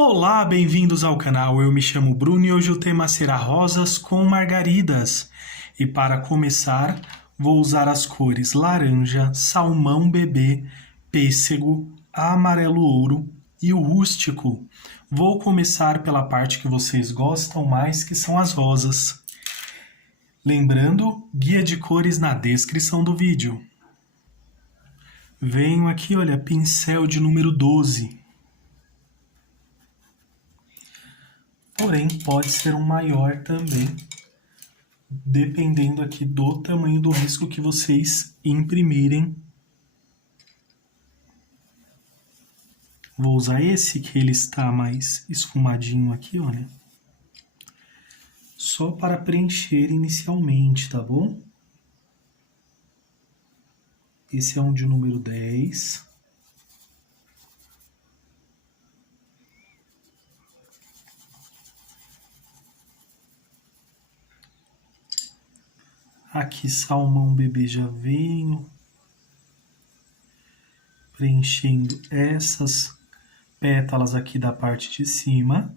Olá, bem-vindos ao canal. Eu me chamo Bruno e hoje o tema será rosas com margaridas. E para começar, vou usar as cores laranja, salmão bebê, pêssego, amarelo ouro e o rústico. Vou começar pela parte que vocês gostam mais, que são as rosas. Lembrando, guia de cores na descrição do vídeo. Venho aqui, olha, pincel de número 12. Porém, pode ser um maior também, dependendo aqui do tamanho do risco que vocês imprimirem. Vou usar esse, que ele está mais esfumadinho aqui, olha. Só para preencher inicialmente, tá bom? Esse é um de número 10. Aqui, salmão bebê, já venho preenchendo essas pétalas aqui da parte de cima.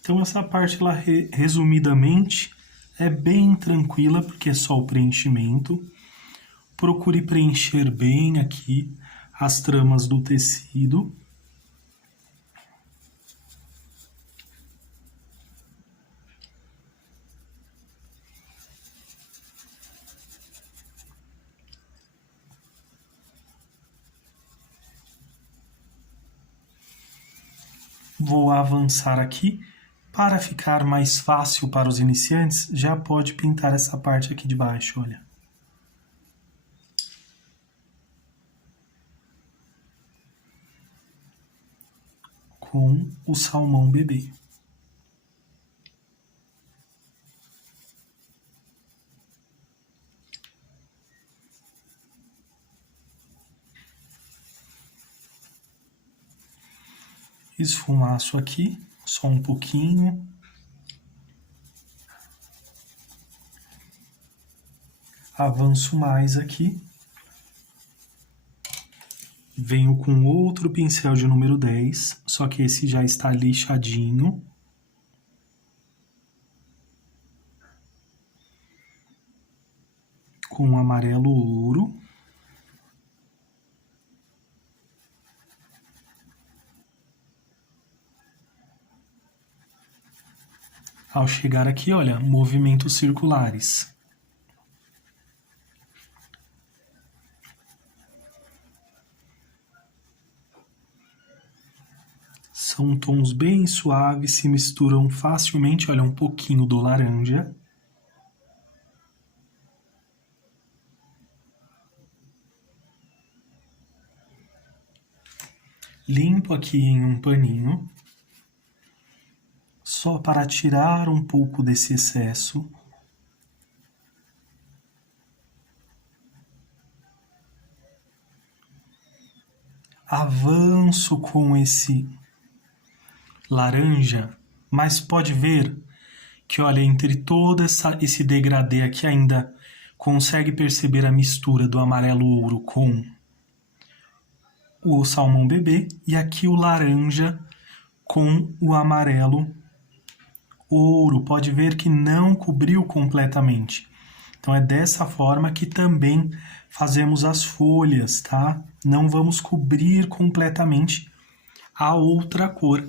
Então essa parte lá, resumidamente, é bem tranquila, porque é só o preenchimento. Procure preencher bem aqui as tramas do tecido. Vou avançar aqui. Para ficar mais fácil para os iniciantes, já pode pintar essa parte aqui de baixo, olha. Com o salmão bebê. Esfumaço aqui, só um pouquinho. Avanço mais aqui. Venho com outro pincel de número 10, só que esse já está lixadinho. Com amarelo ouro. Ao chegar aqui, olha, movimentos circulares. São tons bem suaves, se misturam facilmente, olha, um pouquinho do laranja. Limpo aqui em um paninho, só para tirar um pouco desse excesso. Avanço com esse laranja, mas pode ver que, olha, entre todo esse degradê aqui ainda consegue perceber a mistura do amarelo ouro com o salmão bebê e aqui o laranja com o amarelo ouro. Pode ver que não cobriu completamente. Então é dessa forma que também fazemos as folhas, tá? Não vamos cobrir completamente a outra cor,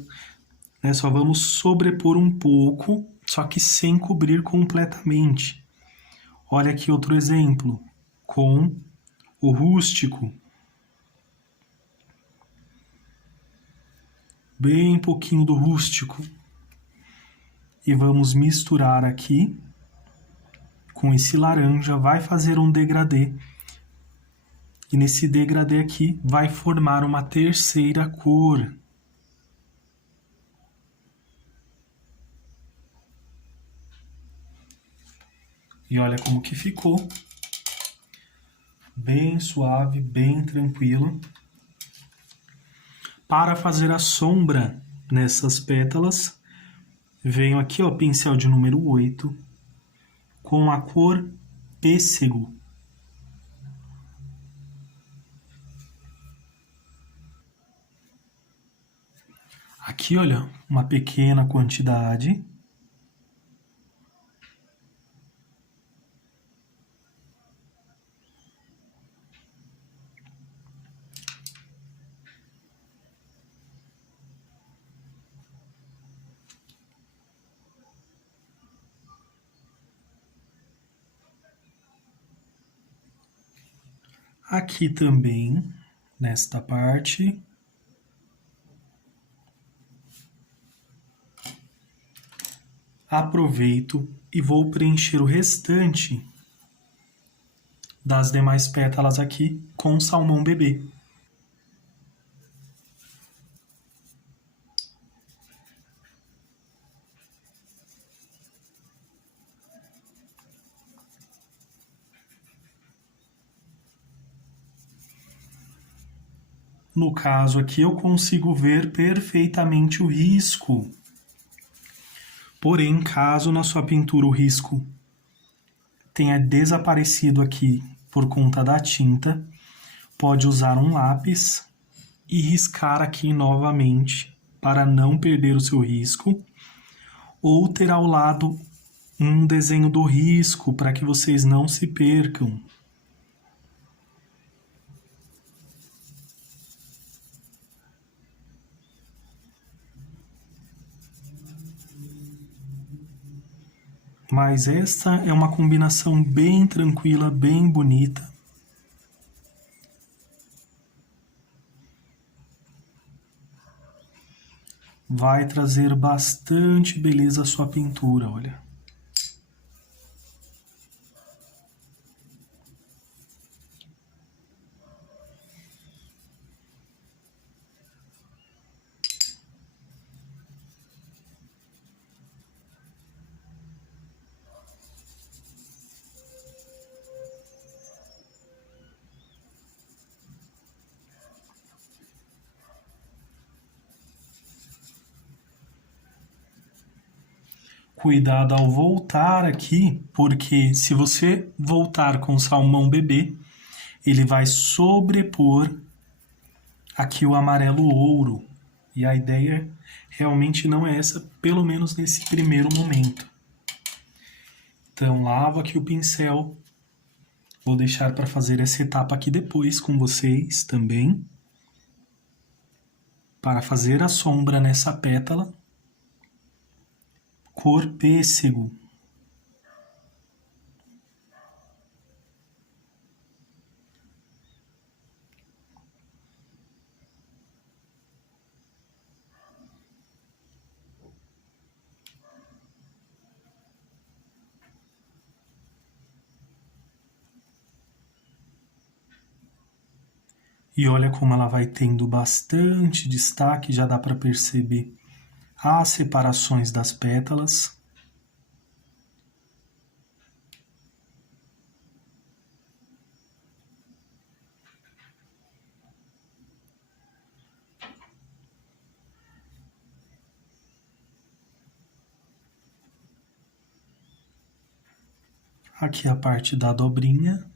né? Só vamos sobrepor um pouco, só que sem cobrir completamente. Olha aqui outro exemplo, com o rústico. Bem pouquinho do rústico. E vamos misturar aqui com esse laranja, vai fazer um degradê. E nesse degradê aqui vai formar uma terceira cor. E olha como que ficou. Bem suave, bem tranquilo. Para fazer a sombra nessas pétalas, venho aqui, ó, pincel de número 8, com a cor pêssego. Aqui, olha, uma pequena quantidade. Aqui também, nesta parte. Aproveito e vou preencher o restante das demais pétalas aqui com salmão bebê. No caso aqui eu consigo ver perfeitamente o risco. Porém, caso na sua pintura o risco tenha desaparecido aqui por conta da tinta, pode usar um lápis e riscar aqui novamente para não perder o seu risco, ou ter ao lado um desenho do risco para que vocês não se percam. Mas esta é uma combinação bem tranquila, bem bonita. Vai trazer bastante beleza à sua pintura, olha. Cuidado ao voltar aqui, porque se você voltar com salmão bebê, ele vai sobrepor aqui o amarelo ouro. E a ideia realmente não é essa, pelo menos nesse primeiro momento. Então, lavo aqui o pincel. Vou deixar para fazer essa etapa aqui depois com vocês também. Para fazer a sombra nessa pétala. Cor pêssego. E olha como ela vai tendo bastante destaque, já dá para perceber as separações das pétalas. Aqui a parte da dobrinha.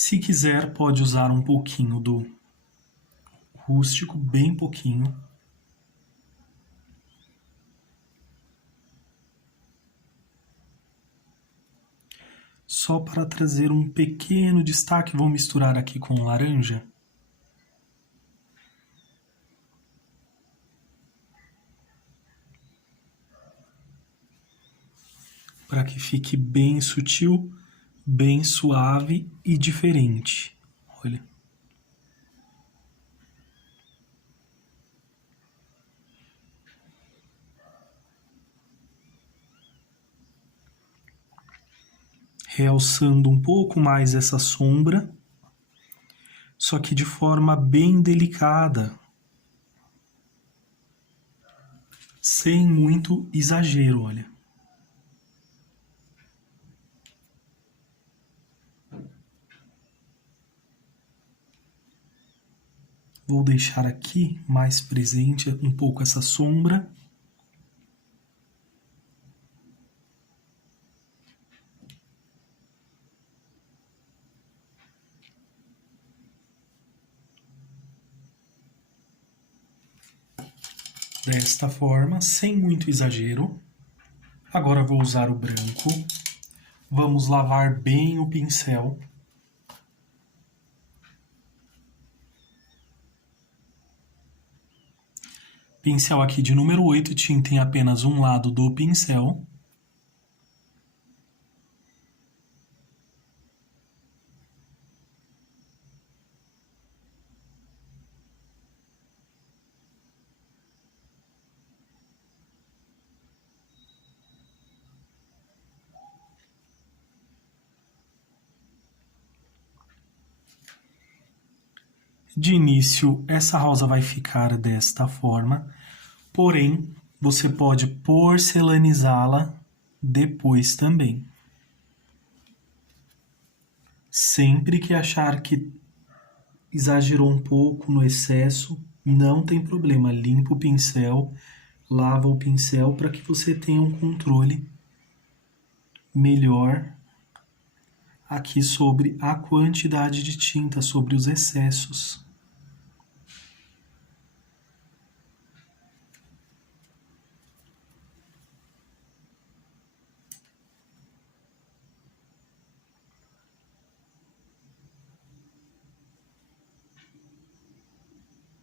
Se quiser, pode usar um pouquinho do rústico, bem pouquinho. Só para trazer um pequeno destaque, vou misturar aqui com laranja. Para que fique bem sutil, bem suave e diferente. Olha. realçando um pouco mais essa sombra, só que de forma bem delicada, sem muito exagero, olha. Vou deixar aqui mais presente um pouco essa sombra. Desta forma, sem muito exagero. Agora vou usar o branco. Vamos lavar bem o pincel. Pincel aqui de número 8, tinta em apenas um lado do pincel. De início, essa rosa vai ficar desta forma, porém, você pode porcelanizá-la depois também. Sempre que achar que exagerou um pouco no excesso, não tem problema, limpa o pincel, lava o pincel para que você tenha um controle melhor aqui sobre a quantidade de tinta, sobre os excessos.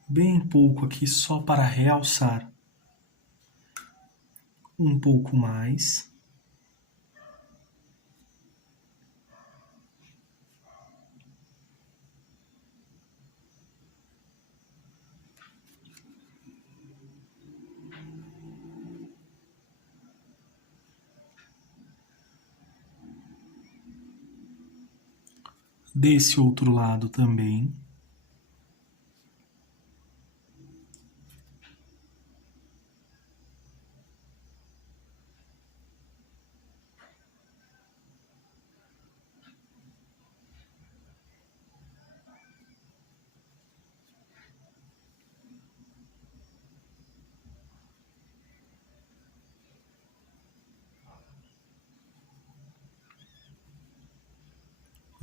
Bem pouco aqui só para realçar um pouco mais. Desse outro lado também.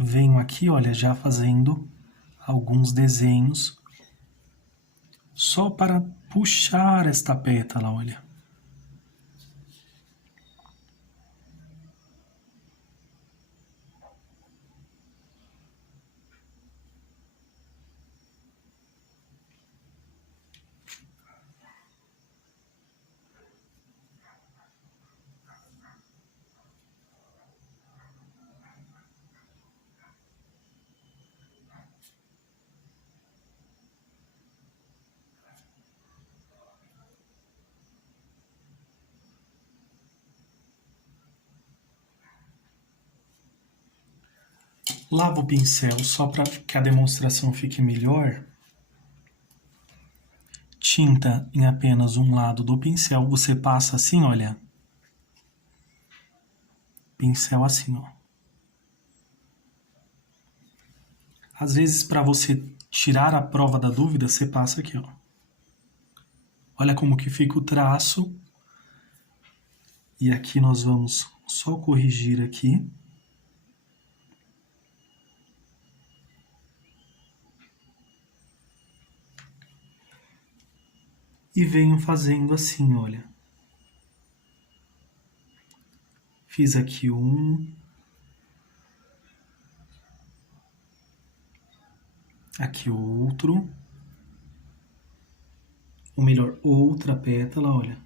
Venho aqui, olha, já fazendo alguns desenhos só para puxar esta pétala, olha. Lava o pincel só para que a demonstração fique melhor. Tinta em apenas um lado do pincel, você passa assim, olha. Pincel assim, ó. Às vezes, para você tirar a prova da dúvida, você passa aqui, ó. Olha como que fica o traço. E aqui nós vamos só corrigir aqui. E venho fazendo assim, olha. Fiz aqui um. Aqui outro. Ou melhor, outra pétala, olha.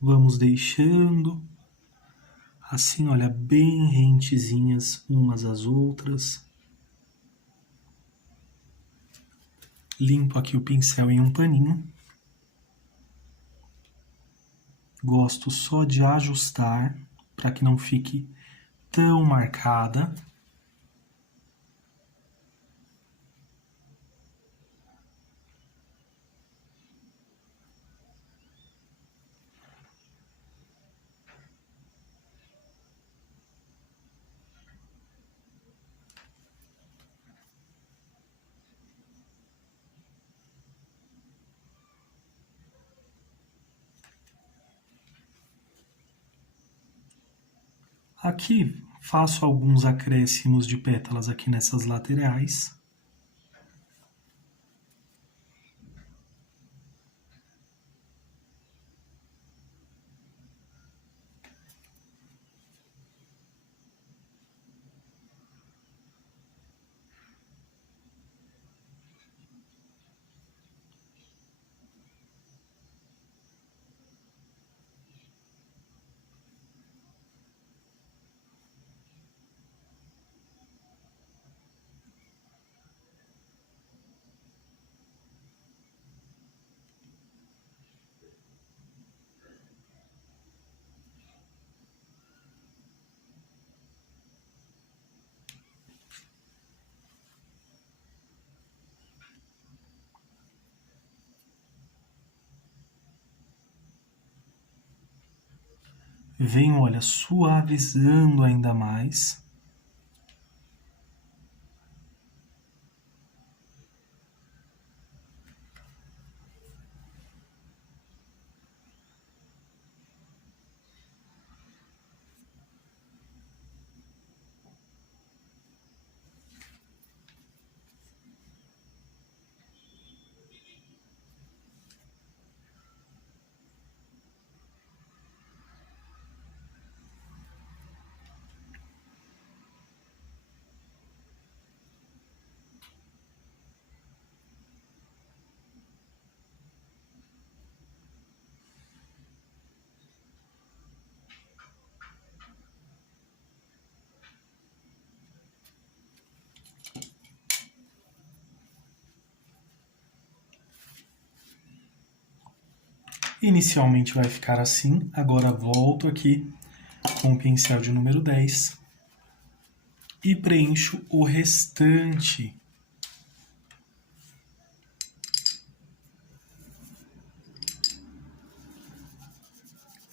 Vamos deixando assim, olha, bem rentezinhas umas às outras. Limpo aqui o pincel em um paninho. Gosto só de ajustar para que não fique tão marcada. Aqui faço alguns acréscimos de pétalas aqui nessas laterais. Venho, olha, suavizando ainda mais. Inicialmente vai ficar assim, agora volto aqui com o pincel de número 10 e preencho o restante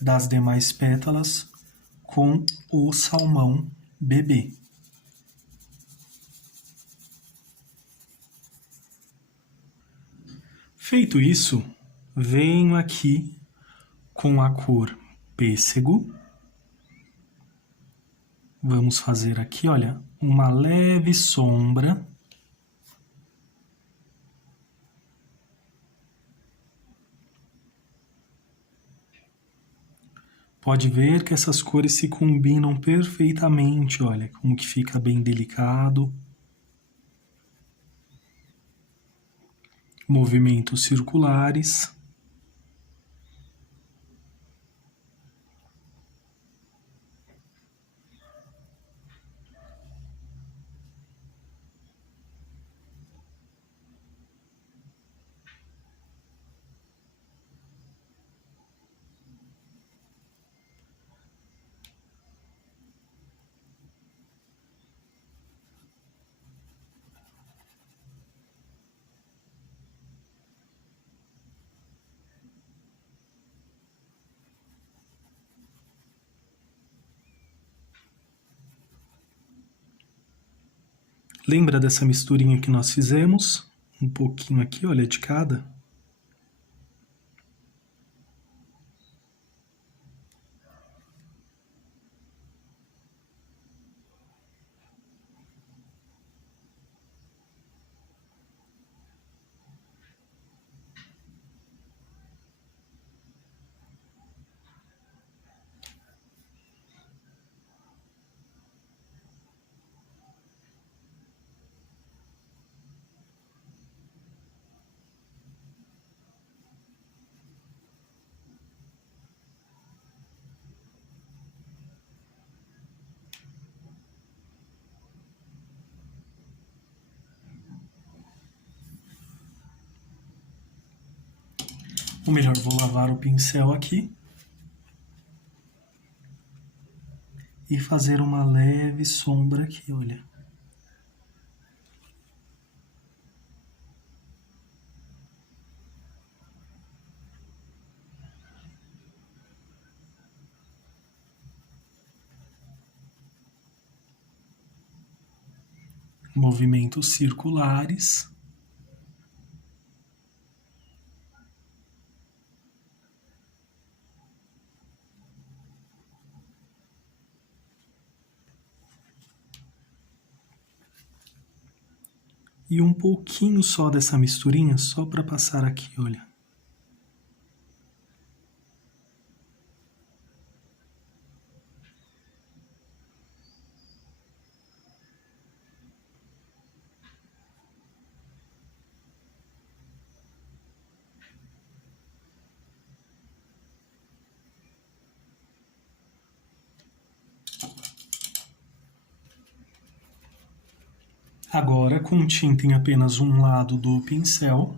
das demais pétalas com o salmão bebê. Feito isso, venho aqui com a cor pêssego. Vamos fazer aqui, olha, uma leve sombra. Pode ver que essas cores se combinam perfeitamente, olha, como que fica bem delicado. Movimentos circulares. Lembra dessa misturinha que nós fizemos? Um pouquinho aqui, olha, de cada. Ou melhor, vou lavar o pincel aqui. e fazer uma leve sombra aqui, olha. Movimentos circulares. E um pouquinho só dessa misturinha, só para passar aqui, olha. Agora, com tinta em apenas um lado do pincel,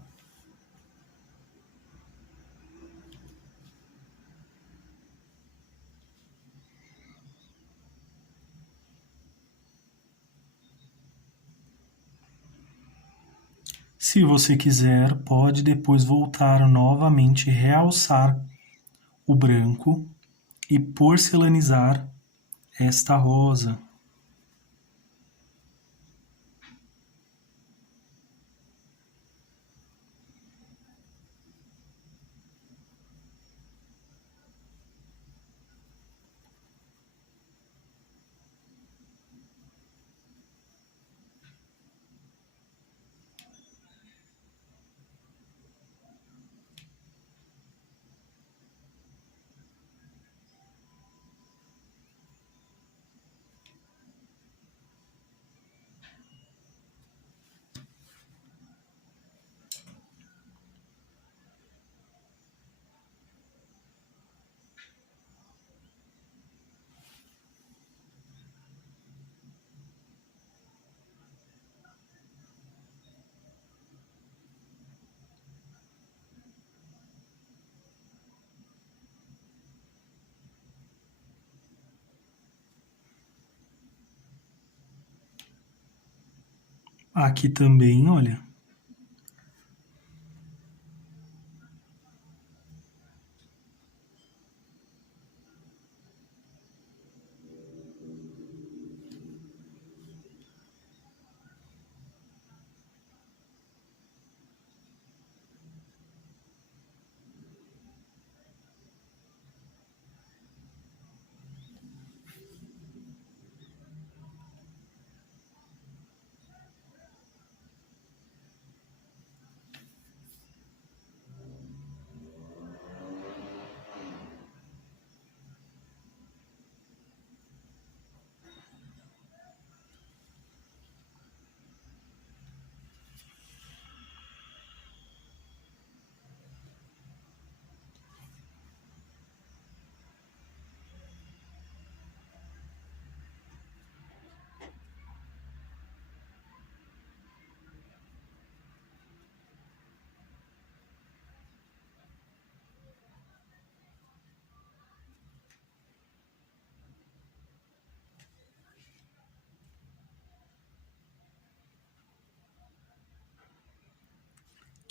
se você quiser, pode depois voltar novamente, realçar o branco e porcelanizar esta rosa. Aqui também, olha.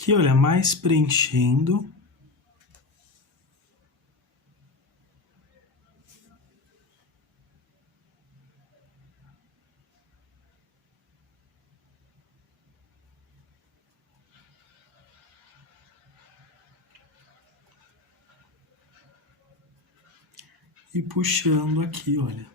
Aqui, olha, mais preenchendo. E puxando aqui, olha.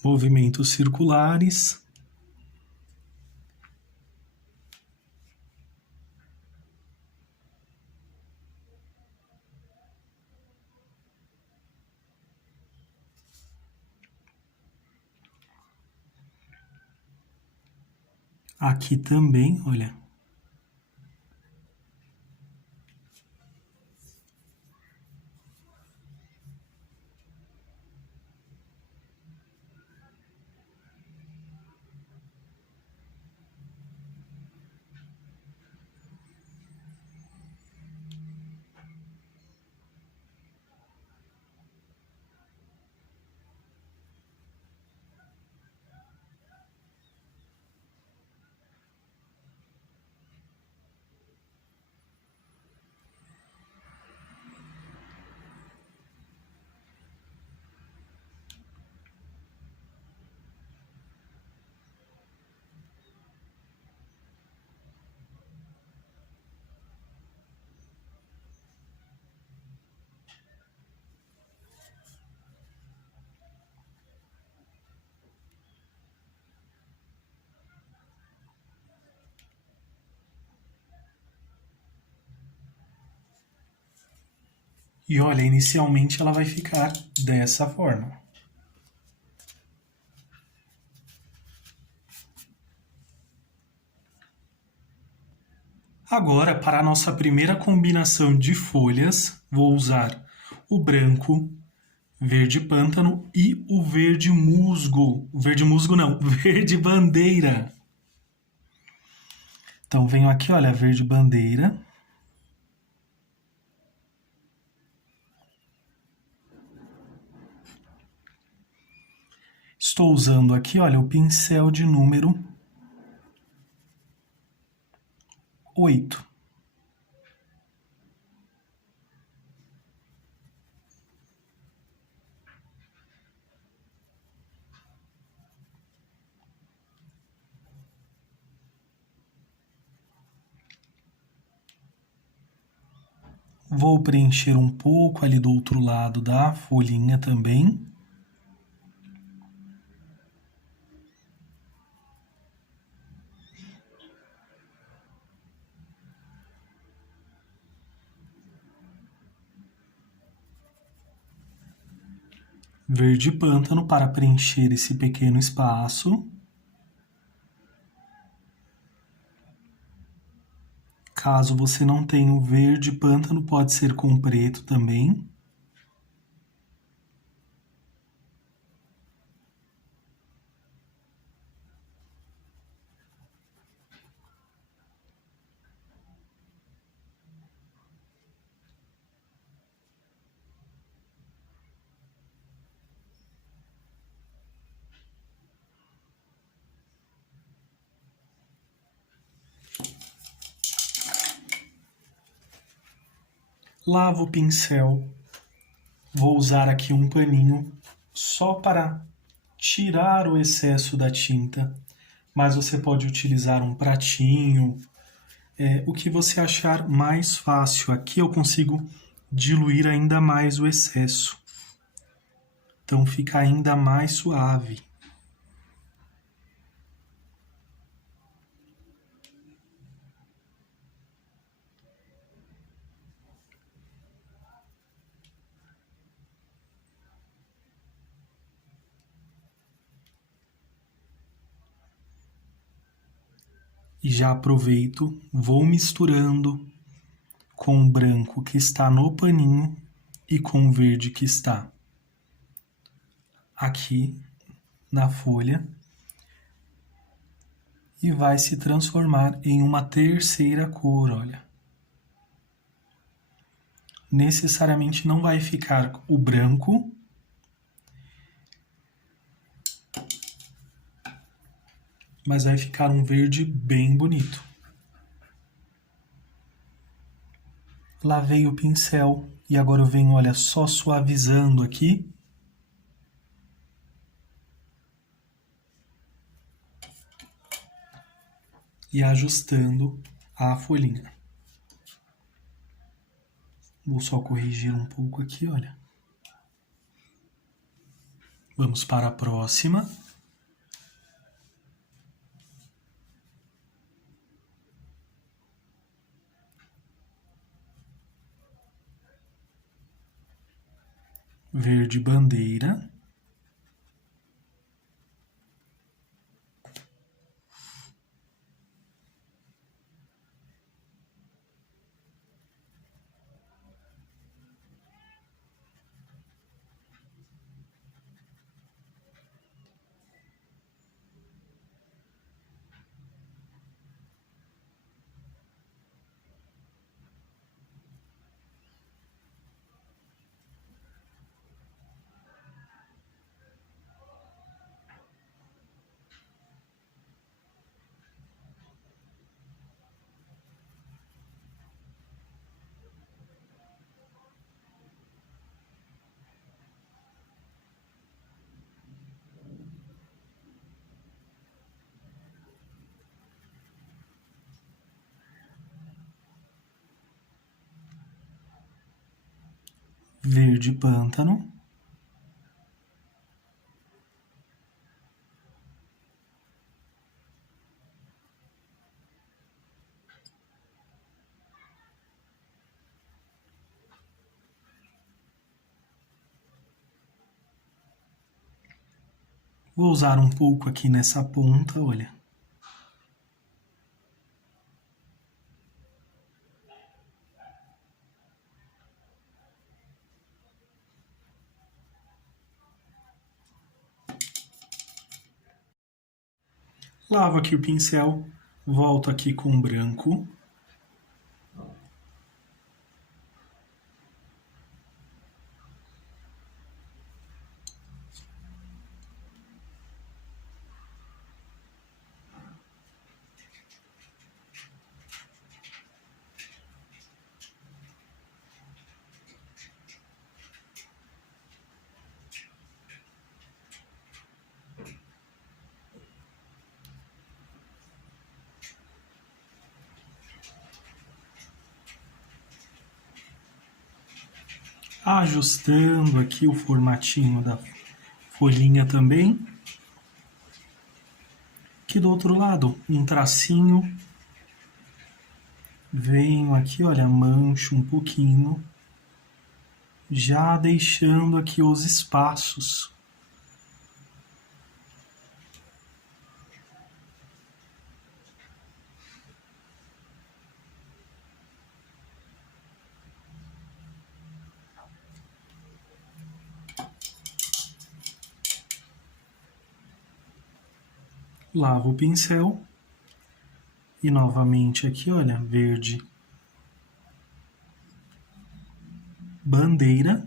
Movimentos circulares. Aqui também, olha. E olha, inicialmente ela vai ficar dessa forma. Agora, para a nossa primeira combinação de folhas, vou usar o branco, verde pântano e o verde musgo. O verde musgo não, verde bandeira. Então venho aqui, olha, verde bandeira. Estou usando aqui, olha, o pincel de número 8. Vou preencher um pouco ali do outro lado da folhinha também. Verde pântano para preencher esse pequeno espaço. Caso você não tenha o verde pântano, pode ser com preto também. Lavo o pincel. Vou usar aqui um paninho só para tirar o excesso da tinta, mas você pode utilizar um pratinho, o que você achar mais fácil. Aqui eu consigo diluir ainda mais o excesso, então fica ainda mais suave. E já aproveito, vou misturando com o branco que está no paninho e com o verde que está aqui na folha, e vai se transformar em uma terceira cor, olha. Necessariamente não vai ficar o branco, mas vai ficar um verde bem bonito. Lavei o pincel e agora eu venho, olha, só suavizando aqui. E ajustando a folhinha. Vou só corrigir um pouco aqui, olha. Vamos para a próxima. Verde bandeira. verde pântano, vou usar um pouco aqui nessa ponta, olha. Lavo aqui o pincel, volto aqui com o branco. Ajustando aqui o formatinho da folhinha também. Aqui do outro lado, um tracinho. Venho aqui, olha, mancho um pouquinho, já deixando aqui os espaços. Lavo o pincel e novamente aqui, olha, verde bandeira.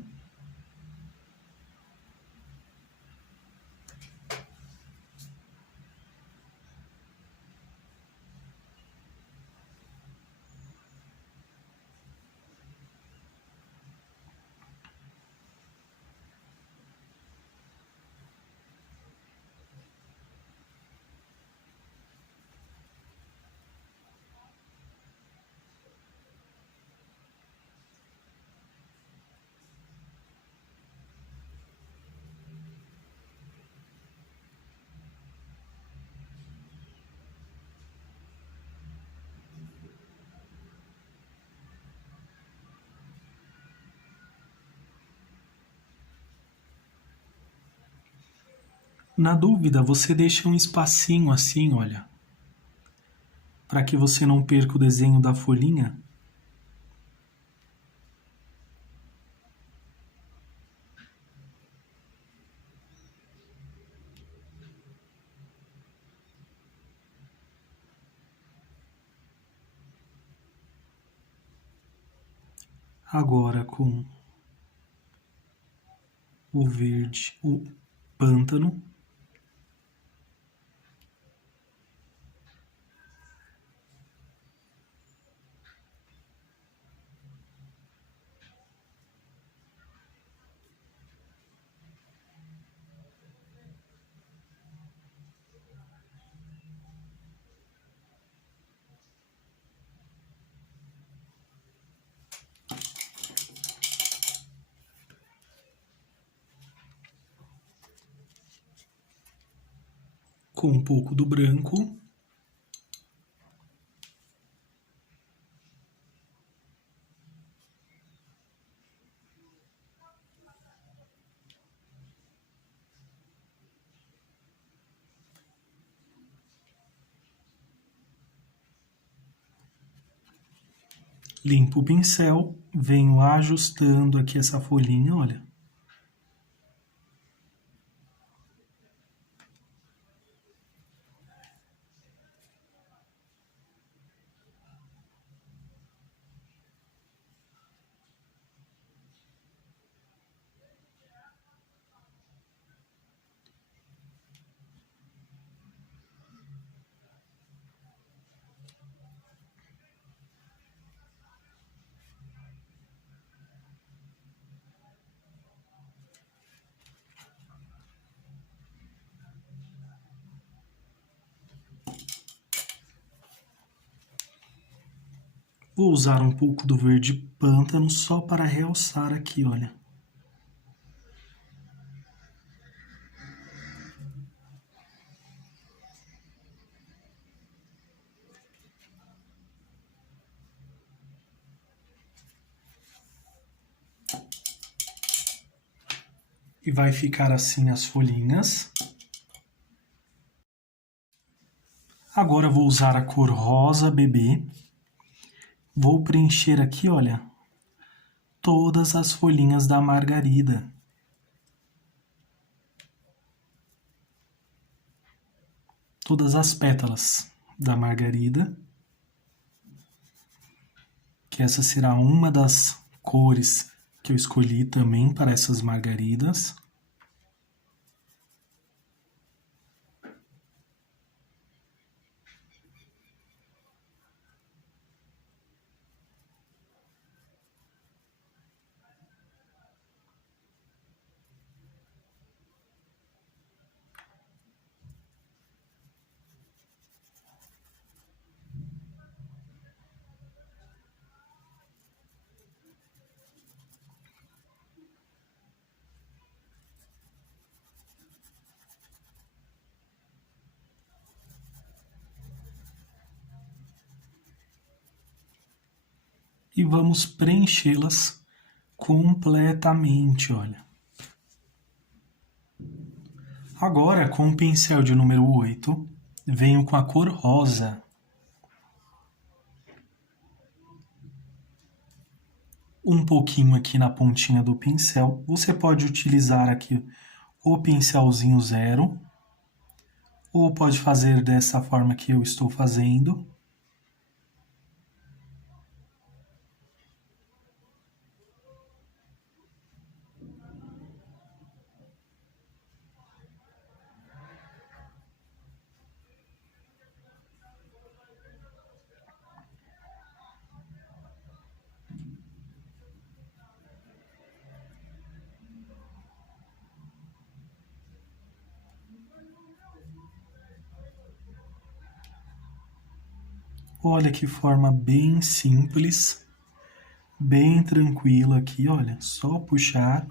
Na dúvida, você deixa um espacinho assim, olha, para que você não perca o desenho da folhinha. Agora com o verde, o pântano. Com um pouco do branco. Limpo o pincel, venho ajustando aqui essa folhinha, olha. Vou usar um pouco do verde pântano só para realçar aqui, olha. E vai ficar assim as folhinhas. Agora vou usar a cor rosa bebê. Vou preencher aqui, olha, todas as folhinhas da margarida. Todas as pétalas da margarida. Que essa será uma das cores que eu escolhi também para essas margaridas. E vamos preenchê-las completamente, olha. Agora, com o pincel de número 8, venho com a cor rosa. Um pouquinho aqui na pontinha do pincel. Você pode utilizar aqui o pincelzinho 0, ou pode fazer dessa forma que eu estou fazendo. Olha que forma bem simples, bem tranquila aqui, olha, só puxar.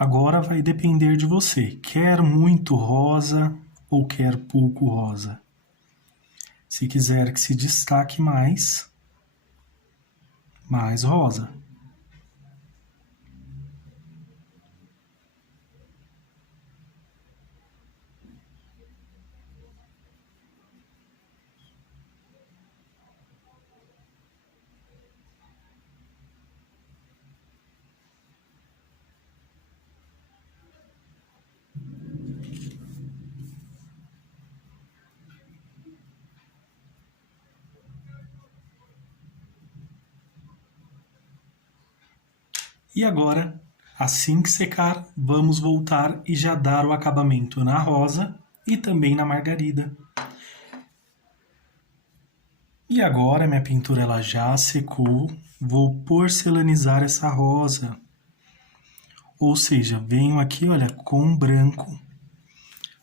Agora vai depender de você. Quer muito rosa ou quer pouco rosa? Se quiser que se destaque mais rosa. E agora, assim que secar, vamos voltar e já dar o acabamento na rosa e também na margarida. E agora minha pintura ela já secou, vou porcelanizar essa rosa. Ou seja, venho aqui, olha, com branco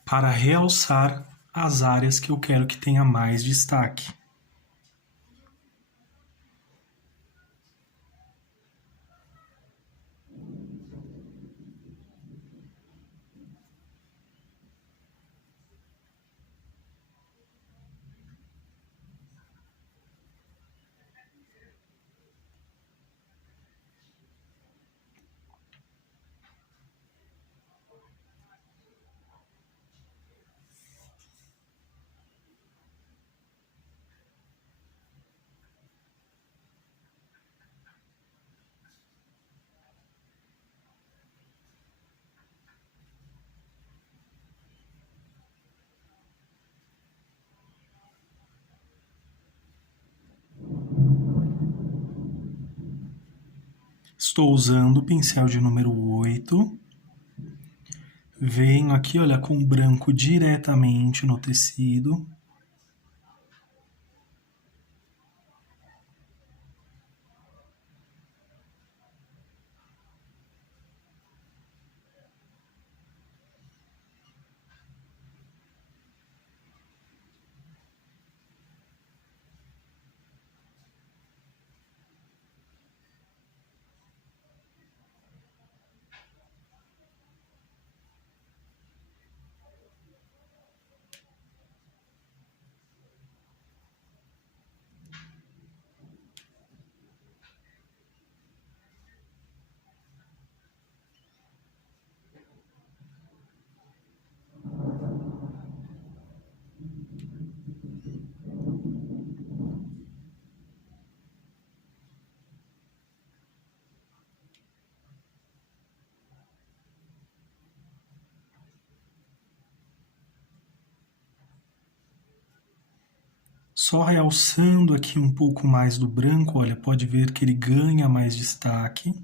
para realçar as áreas que eu quero que tenha mais destaque. Estou usando o pincel de número 8. Venho aqui, olha, com o branco diretamente no tecido. Só realçando aqui um pouco mais do branco, olha, pode ver que ele ganha mais destaque.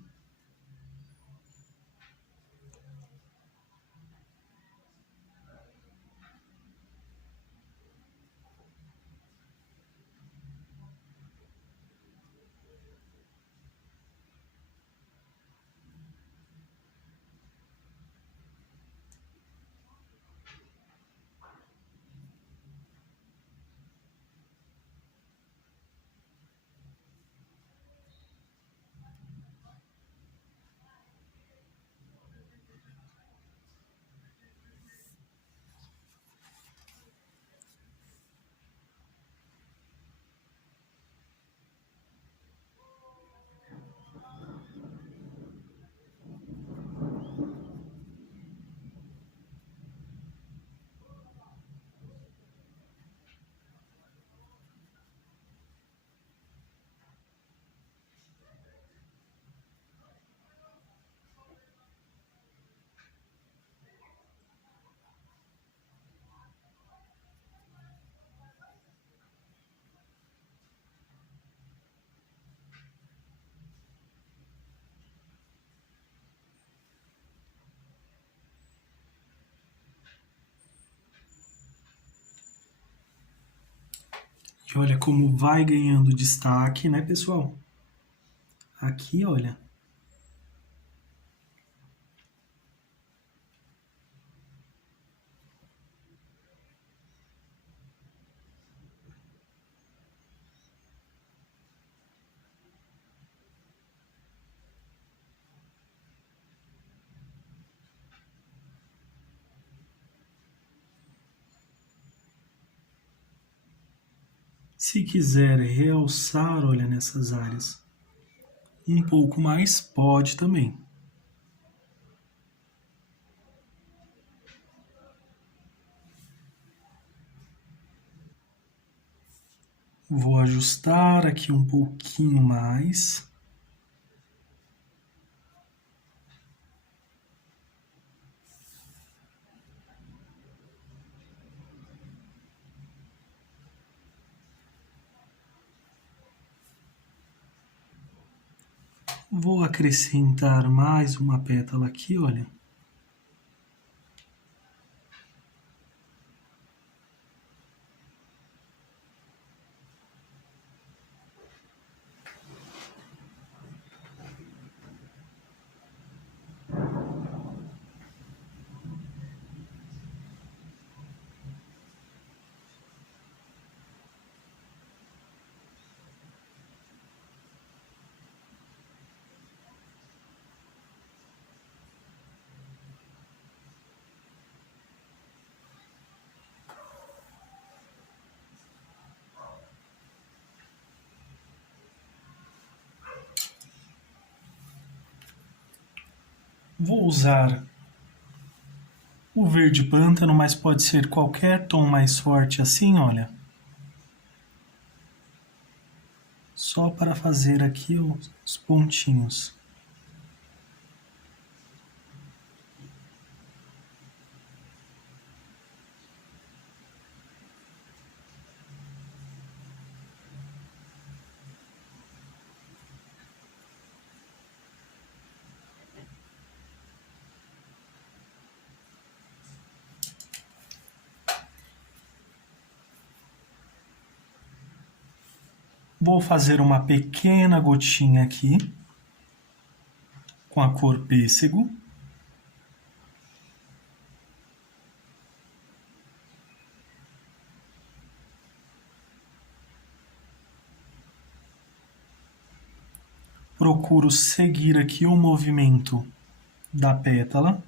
E olha como vai ganhando destaque, né, pessoal? Aqui, olha. Se quiser realçar, olha, nessas áreas um pouco mais, pode também. Vou ajustar aqui um pouquinho mais. Vou acrescentar mais uma pétala aqui, olha. Vou usar o verde pântano, mas pode ser qualquer tom mais forte assim, olha. Só para fazer aqui os pontinhos. Vou fazer uma pequena gotinha aqui com a cor pêssego. Procuro seguir aqui o movimento da pétala.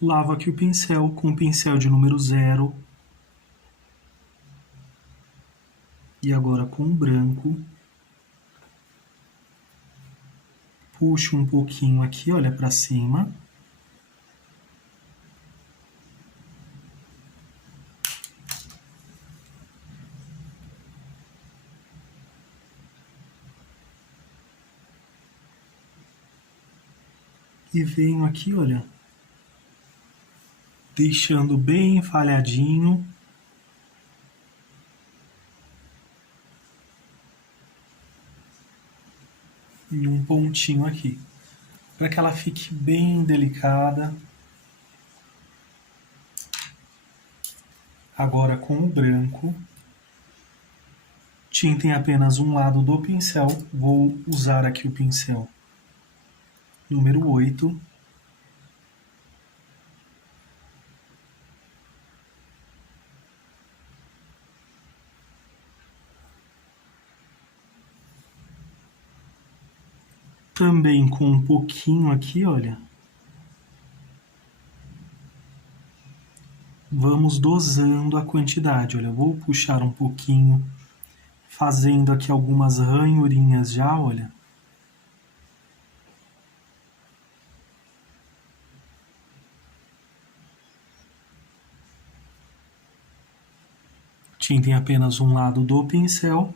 Lavo aqui o pincel com o pincel de número 0. E agora com o branco. Puxo um pouquinho aqui, olha, para cima. E venho aqui, olha, deixando bem falhadinho. E um pontinho aqui, para que ela fique bem delicada. Agora com o branco, tinta em apenas um lado do pincel, vou usar aqui o pincel número 8. Também com um pouquinho aqui, olha. Vamos dosando a quantidade, olha, vou puxar um pouquinho, fazendo aqui algumas ranhurinhas já, olha. Tinta em apenas um lado do pincel.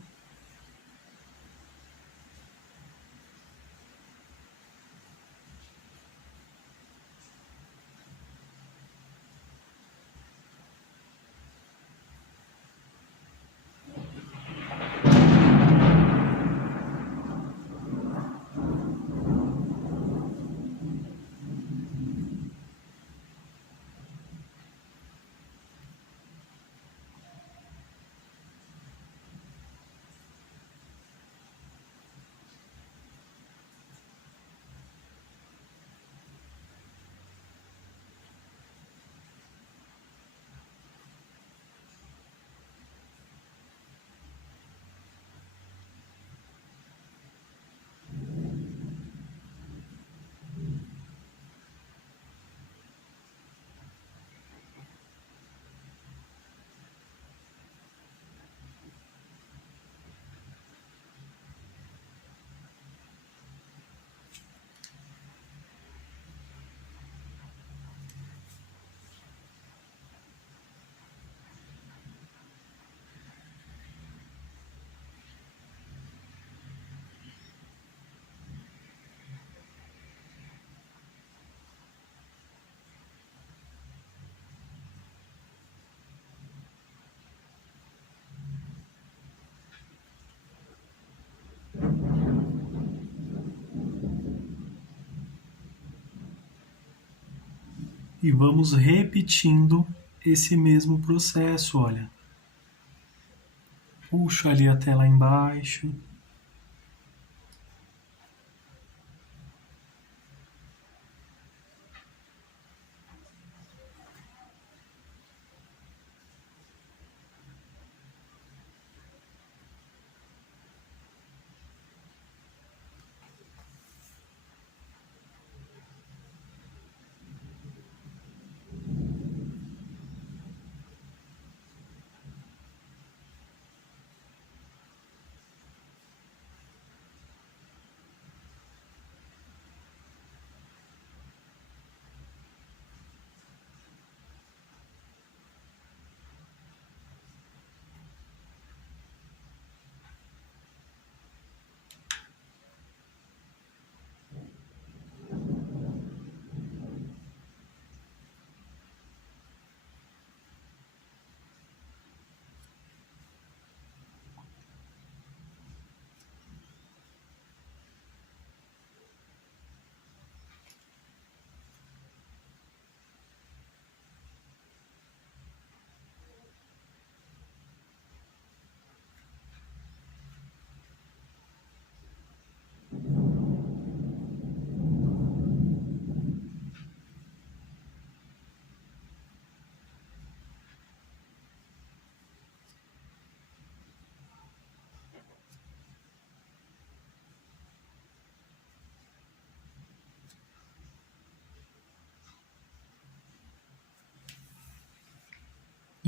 E vamos repetindo esse mesmo processo, olha. Puxo ali até lá embaixo.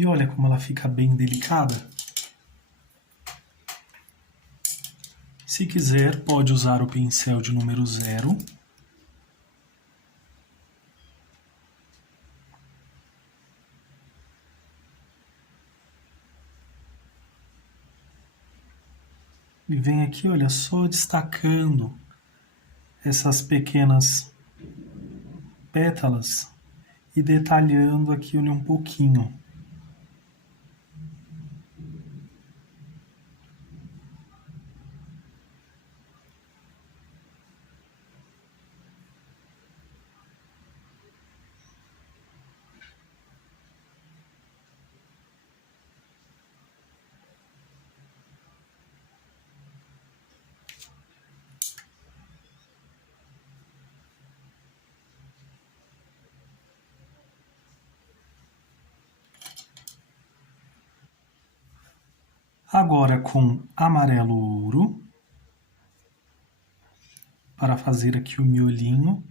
E olha como ela fica bem delicada. Se quiser, pode usar o pincel de número 0. E vem aqui, olha, só destacando essas pequenas pétalas e detalhando aqui um pouquinho. Agora com amarelo ouro, para fazer aqui o miolinho.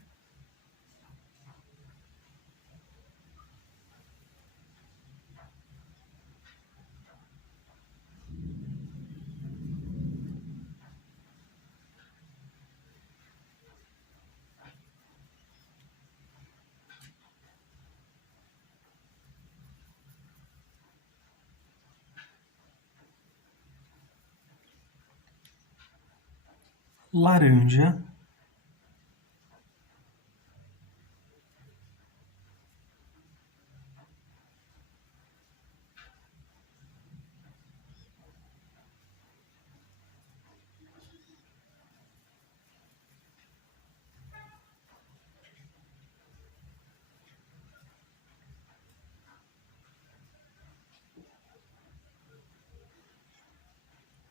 Laranja.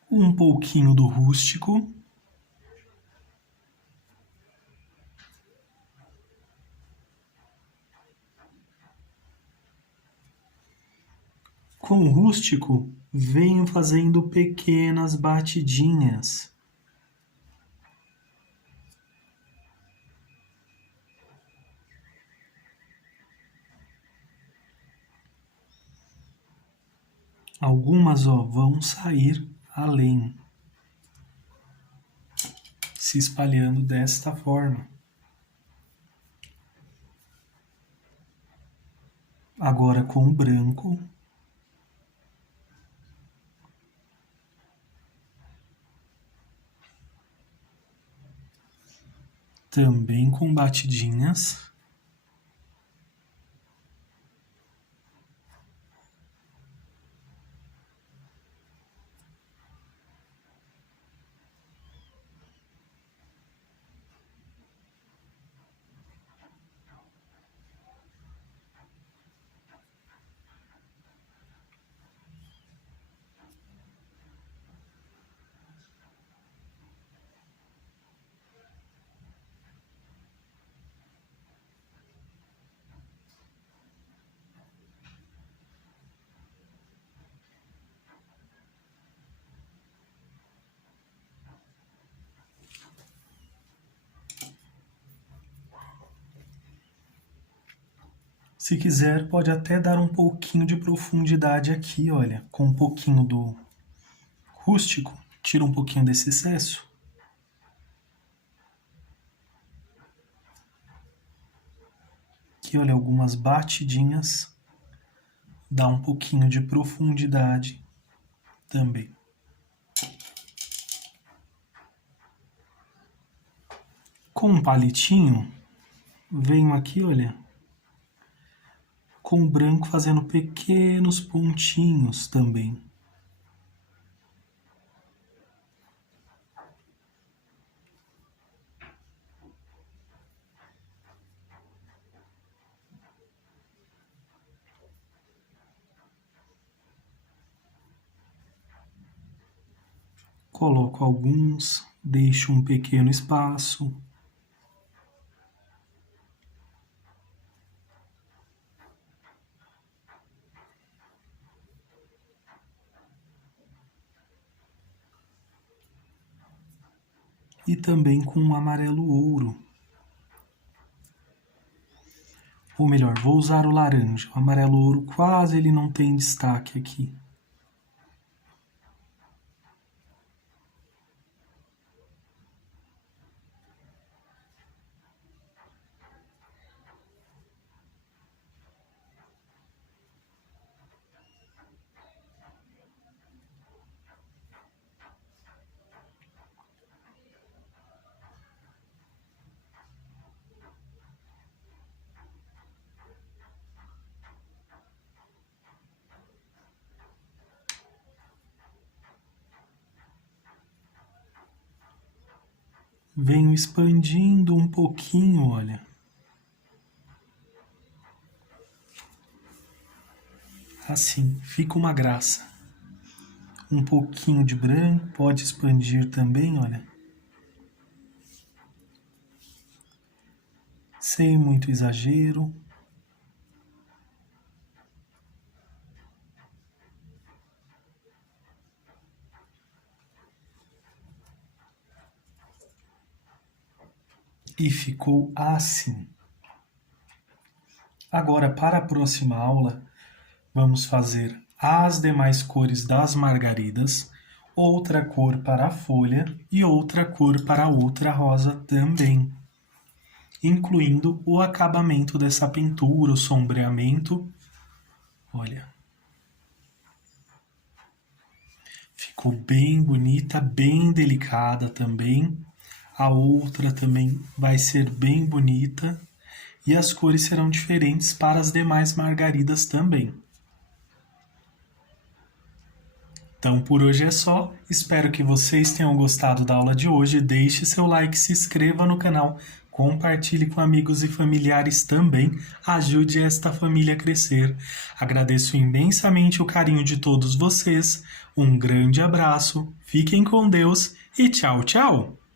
Um pouquinho do rústico. Com o rústico, venho fazendo pequenas batidinhas. Algumas, ó, vão sair além, se espalhando desta forma. Agora com o branco. Também com batidinhas. Se quiser, pode até dar um pouquinho de profundidade aqui, olha, com um pouquinho do rústico, tira um pouquinho desse excesso. Aqui, olha, algumas batidinhas, dá um pouquinho de profundidade também. Com um palitinho, venho aqui, olha, com o branco fazendo pequenos pontinhos também. Coloco alguns, deixo um pequeno espaço. E também com um amarelo ouro. Ou melhor, vou usar o laranja. O amarelo ouro quase ele não tem destaque aqui. Venho expandindo um pouquinho, olha. Assim, fica uma graça. Um pouquinho de branco, pode expandir também, olha. Sem muito exagero. E ficou assim. Agora, para a próxima aula, vamos fazer as demais cores das margaridas, outra cor para a folha e outra cor para a outra rosa também, incluindo o acabamento dessa pintura, o sombreamento. Olha, ficou bem bonita, bem delicada também. A outra também vai ser bem bonita e as cores serão diferentes para as demais margaridas também. Então por hoje é só, espero que vocês tenham gostado da aula de hoje, deixe seu like, se inscreva no canal, compartilhe com amigos e familiares também, ajude esta família a crescer. Agradeço imensamente o carinho de todos vocês, um grande abraço, fiquem com Deus e tchau, tchau!